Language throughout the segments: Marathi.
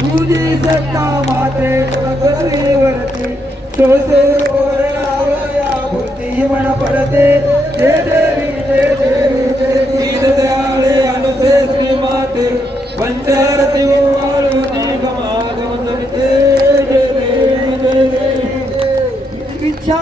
तुझी सत्ता माते वरती शोसे या म्हण पडते जय देवी जय देवी जय दयाळे अनुसे श्री माते पंचारती वाळूनी गमागम जनिते जय देवी जय देवी इच्छा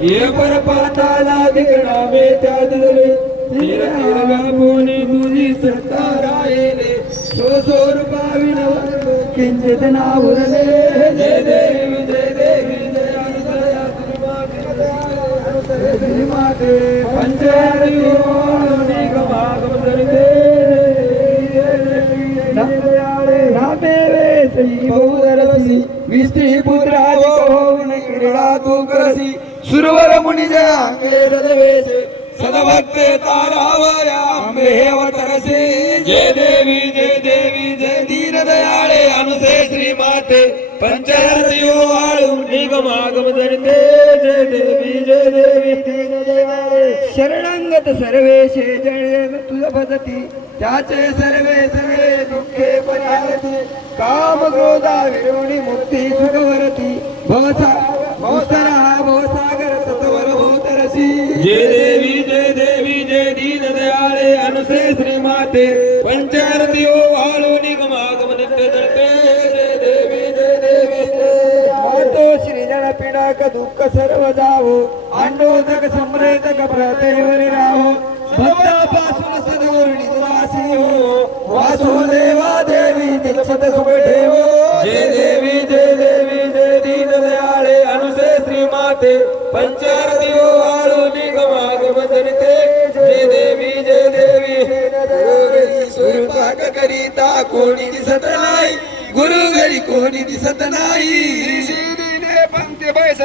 ये पर पाताला त्या दिले तीर तीर तुझी सत्ता राहिले सो सो किंचित नावरले जय देवी जय देवी जय दीन दयाळे अनुसे श्री माते पंचारती वाळू निगमागम जनिते जय देवी जय देवी दीन दयाळे शरणांगत सर्वेशे जय तुझ भजती त्याचे सर्वे सर्वे दुःखे परिहरती काम क्रोधा विरोणी मुक्ती सुखवरती भवसा भवसरा भवसागर सत्वर भवतरसी जय देवी जय देवी जय दीन दयाळे अनुसे श्री माते पिडाक दुःख सर्व जावो अंडोदक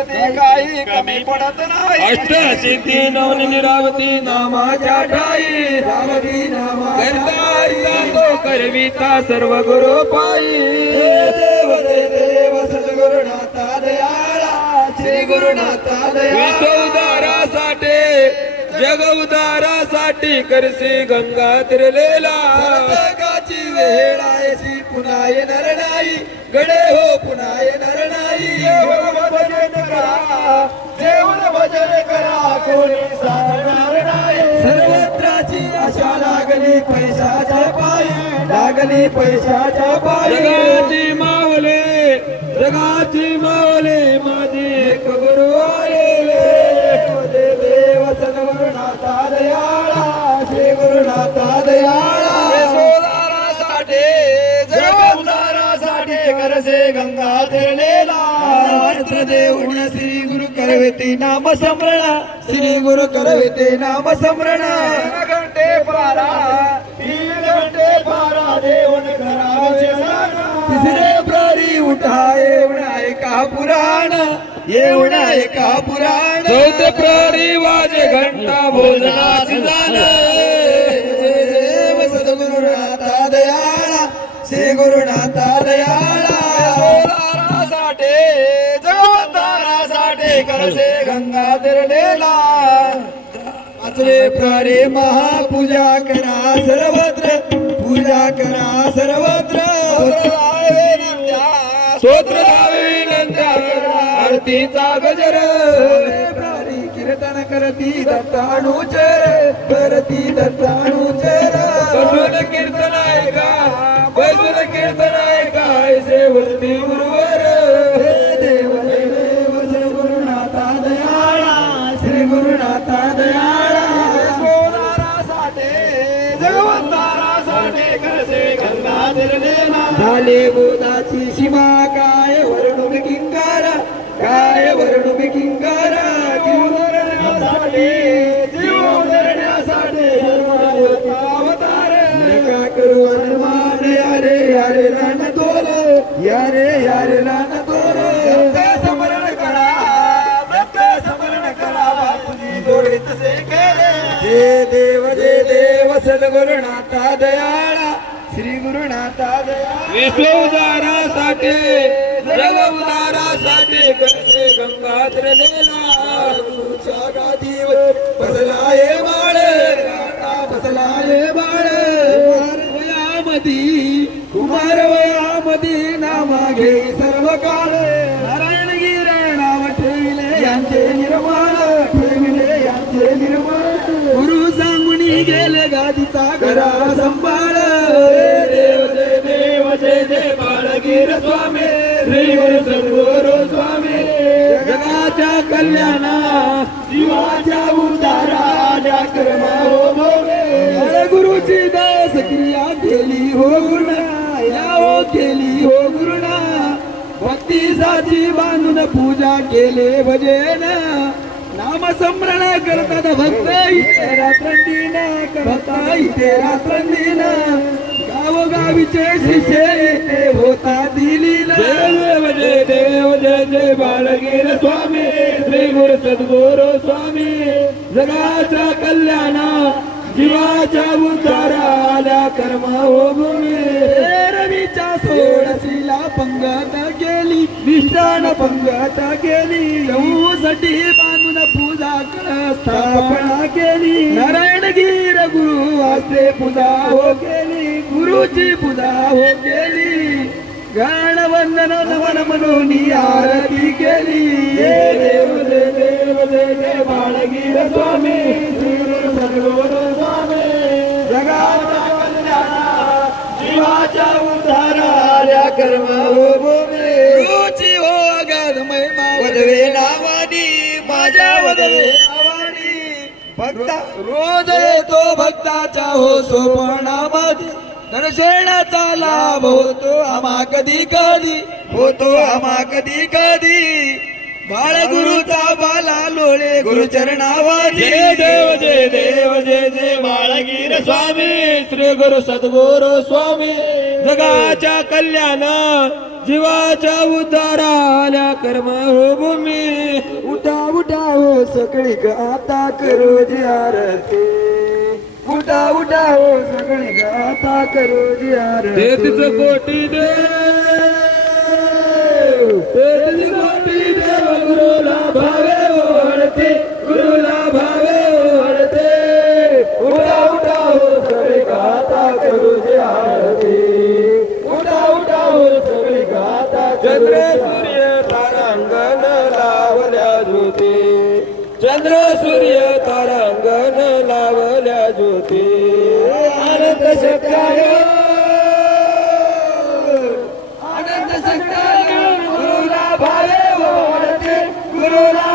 बैसते काही कमी पडत नाही. अष्ट सिद्धी नवनी निरावती नामाच्या ठाई. रामदी नामा करता तो करविता सर्व गुरु पायी देव देव सद्गुरुनाथा दयाळा. श्री गुरुनाथा दयाळा. विश्वउद्धारासाठी जग उद्धारासाठी करसी गंगा तिरलेला. जगाची वेळ आहेसी पुन्हा येणार नाही. गडे हो पुन्हा येणार नाही. देवन भजन करा. देवन भजन करा. कोणी सांगणार नाही. सर्वत्राची आशा लागली पैशाच्या पायी. लागली पैशाच्या पायी. जगाची मावले जगाची मावले माझी एक गुरु आले देव सद्गुरुनाथा दयाळा श्री गुरुनाथा दयाळा यशोदारासाठी जगवंतारासाठी करसे गंगा रात्र देऊन श्री गुरु करवेती नाम स्मरणा श्री गुरु करवेती नाम स्मरणा घंटे पारा तीन घंटे पारा देऊन तिसरे प्रारी उठा एवढा एका पुराण? एवढा एका पुराण? चौथ प्रहरी वाजे घंटा भोजनाची जाण. देव सद्गुरुनाथा दयाळा श्री गुरुनाथा दयाळा. जगवंतारासाठी करसे गंगा तिरडेला वाचले प्रारे महापूजा करा सर्वत्र पूजा करा सर्वत्र. स्तोत्र आरतीचा गजर. प्रारी कीर्तन करती दत्तानुचर. करती दत्तानुचर. काय वर्णुम किंकारा काय वर्णुम किंकारा जीव धरण्यासाठी जीव धरण्यासाठी अवतार. नका करू हनुमान? यारे यारे लान तोर यारे यारे लान तोर. समरण करा दत्त स्मरण करा तुझी जोडीत से केले जय देव जय देव सद्गुरुनाथा दयाळा श्री गुरुनाथा दयाळा विश्व उदारासाठी जग उदारासाठी करसे गंगा आदरलेला गुरुच्या गादीवर बसलाय बाळ. बसलाय बाळ. वयामधी कुमार वयामधी नामा घे सर्व काळ नारायण गिर नाव ठेविले यांचे निर्माण ठेविले यांचे निर्माण. गुरु सांगून गेले गादीचा घरा संभाळ कल्याणा जीवाच्या उद्धारा कर्मा हो भोगे गुरुची दास क्रिया केली हो गुरुणा या हो केली हो गुरुणा भक्ती साची बांधून पूजा केले भजन. नाम स्मरण करतात भक्त इथे रात्रंदीन करता इथे रात्रंदीन. गावोगावीचे शिष्य येते होता दिलीला. देव जय देव जय जय बाळगीर स्वामी. सद्गुरु स्वामी जगाच्या कल्याणा जीवाच्या उद्धारा आल्या कर्म हो भूमी रवीच्या सोडसीला पंगत केली विष्टान पंगत केली साठी बांधून पूजा स्थापना केली. नारायणगीर गुरु असते पूजा हो केली गुरुची पूजा हो केली. गण नमन म्हणून आरती केली. देव जय देव जय जय बाळगीर स्वामी श्री स्वामी. जगाच्या कल्याणा जीवाच्या उद्धाराल्या कर्म हो भूमी रुची हो अगाध महिमा वदवे नावानी माझ्या वदवे नावानी. भक्ता रोज येतो भक्ताच्या हो सोपनामध्ये दर्शनाचा लाभ होतो आम्हा कधी कधी. होतो आम्हा कधी कधी. बाळ गुरुचा बाला लोळे गुरुचरणावारी जय देव जय देव जय जय बाळगीर स्वामी. श्री गुरु सद्गुरु स्वामी. जगाच्या कल्याण जीवाच्या उद्धाराला कर्म हो भूमी. उठा उठा हो सकळी आता करू जी आरती. उठा उठा हो सकळी ग आता करू जी तेतीच आरती कोटी देव तेतीच कोटी देव गुरुला भावे ओढते सूर्य तारांगण लावल्या ज्योती. आनंद शक्य आनंद सकाळ गुरुला भावे गुरुला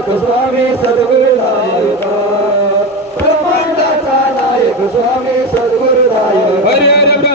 नायक स्वामी सद्गुरु नायक ब्रह्मांडाचा नायक स्वामी सद्गुरु नायक हरे हरे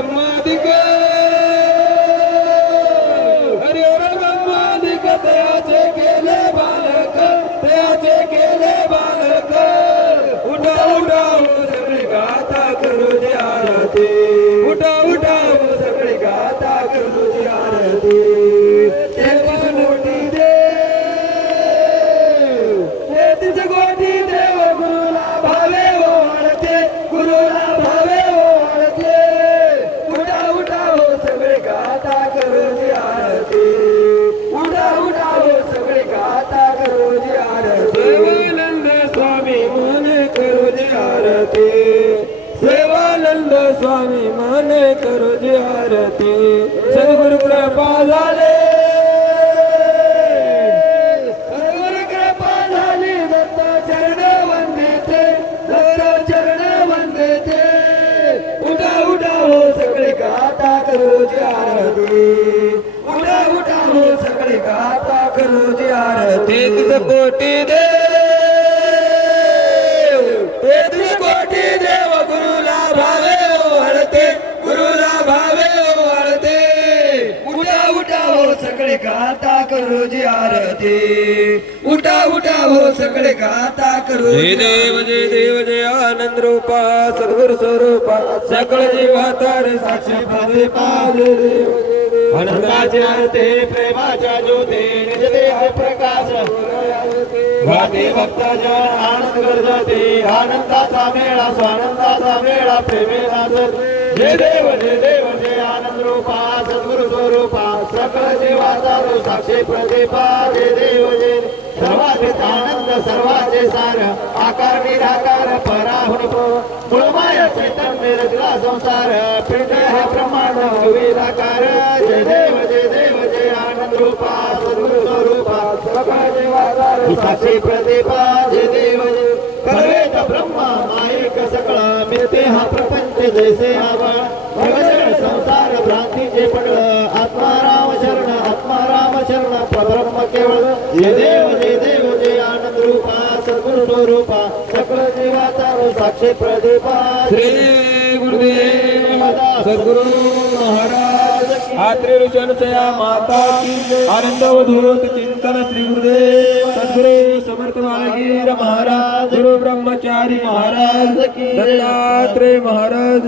करोजी आरती. उठा उठा हो सगळे गाता करोजी आरती. तेतीस कोटी देव. तेतीस कोटी देव गुरुला भावे ओढते गुरुला भावे ओढते उठा उठा हो सगळे गाता करू जी आरती. उठा उठा हो सगळे गाता करू जय जी देव जय देव जय आनंद रूपा सद्गुरु स्वरूपा सकळ जीवातार साक्षी प्रदीपा जय देव जय देव. आनंदाचे आरते प्रेमाच्या ज्योते निज देह प्रकाश वाटे भक्तजन आनंद गरजते. आनंदाचा मेळा स्वानंदाचा मेळा प्रेमे जय देव जय देव जय आनंद रूपा सद्गुरु स्वरूपा सकळ जीवाचा तो साक्षी प्रदीपा जय देव जे सर्वाचे आनंद सर्वाचे सार आकार निराकार पराहुन हो. मुळमाया चैतन्य रचला संसार पिंड हे ब्रह्मांड विराकार जय देव जय देव जय आनंद रूपा सद्गुरु स्वरूपा सकळ देवाचा साक्षी प्रदीपा जय देव जय कर्वेत ब्रह्मा माईक सकळ मिळते हा प्रपंच जैसे आवळ. भ्रांतीचे पण आत्माराम शरण आत्माराम शरण परब्रह्म केवळ. जय देव जय देव जय आनंद रूपा सद्गुरु स्वरूपा सकळ जीवाचा साक्षी प्रदीपा श्री गुरुदेव सद्गुरु महाराज की माता आनंद अवधूत चिंतन श्री गुरुदेव सद्गुरु समर्थ बालगीर महाराज गुरु ब्रह्मचारी महाराज की दत्तात्रेय महाराज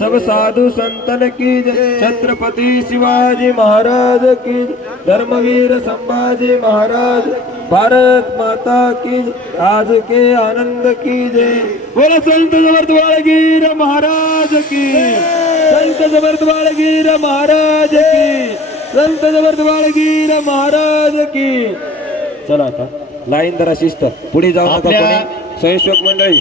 सब साधु संतन की जय. छत्रपती शिवाजी महाराज की धर्मवीर संभाजी महाराज भारत माता की आज के आनंद की जय। बोले संत समर्थ बाळगीर महाराज की संत समर्थ बाळगीर महाराज की संत बाळगीर महाराज की. चला आता. लाईन जरा शिस्त. पुढे जाऊ नका कोणी. स्वयंसेवक मंडळी.